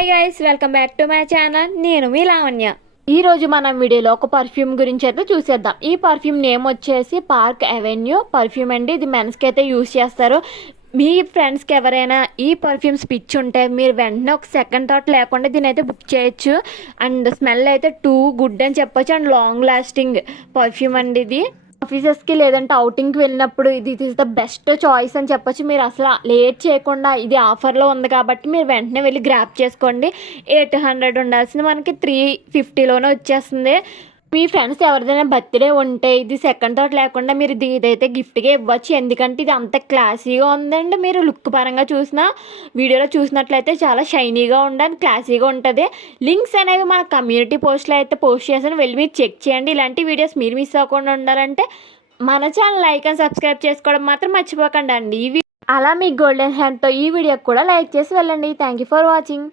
Hi guys, welcome back to my channel. నేను మీ లావణ్య. ఈ రోజు మనం వీడియోలో ఒక పర్ఫ్యూమ్ గురించి అయితే చూసేద్దాం. ఈ పర్ఫ్యూమ్ నేమ్ వచ్చేసి పార్క్ అవెన్యూ పర్ఫ్యూమ్ అండి. ఇది మెన్స్కి అయితే యూజ్ చేస్తారు. మీ ఫ్రెండ్స్కి ఎవరైనా ఈ పర్ఫ్యూమ్స్ పిచ్ ఉంటే మీరు వెంటనే ఒక సెకండ్ థాట్ లేకుండా దీని అయితే బుక్ చేయొచ్చు. అండ్ స్మెల్ అయితే టూ గుడ్ అని చెప్పొచ్చు. అండ్ లాంగ్ లాస్టింగ్ పర్ఫ్యూమ్ అండి ఇది. ఆఫీసెస్కి లేదంటే అవుటింగ్కి వెళ్ళినప్పుడు ఇది ఇస్ ద బెస్ట్ చాయిస్ అని చెప్పొచ్చు. మీరు అసలు లేట్ చేయకుండా, ఇది ఆఫర్లో ఉంది కాబట్టి మీరు వెంటనే వెళ్ళి గ్రాప్ చేసుకోండి. 800 ఉండాల్సింది మనకి 350లోనే వచ్చేస్తుంది. మీ ఫ్రెండ్స్ ఎవరిదైనా బర్త్డే ఉంటే ఇది సెకండ్ థాట్ లేకుండా మీరు ఇదైతే గిఫ్ట్గా ఇవ్వచ్చు. ఎందుకంటే ఇది అంత క్లాసీగా ఉందండి. మీరు లుక్ పరంగా చూసినా, వీడియోలో చూసినట్లయితే చాలా షైనీగా ఉండాలి, క్లాసీగా ఉంటుంది. లింక్స్ అనేవి మన కమ్యూనిటీ పోస్ట్లో అయితే పోస్ట్ చేసాను, వెళ్ళి మీరు చెక్ చేయండి. ఇలాంటి వీడియోస్ మీరు మిస్ అవ్వకుండా ఉండాలంటే మన ఛానల్ లైక్ అండ్ సబ్స్క్రైబ్ చేసుకోవడం మాత్రం మర్చిపోకండి అండి. అలా మీ గోల్డెన్ హ్యాండ్తో ఈ వీడియోకి కూడా లైక్ చేసి వెళ్ళండి. Thank you for watching.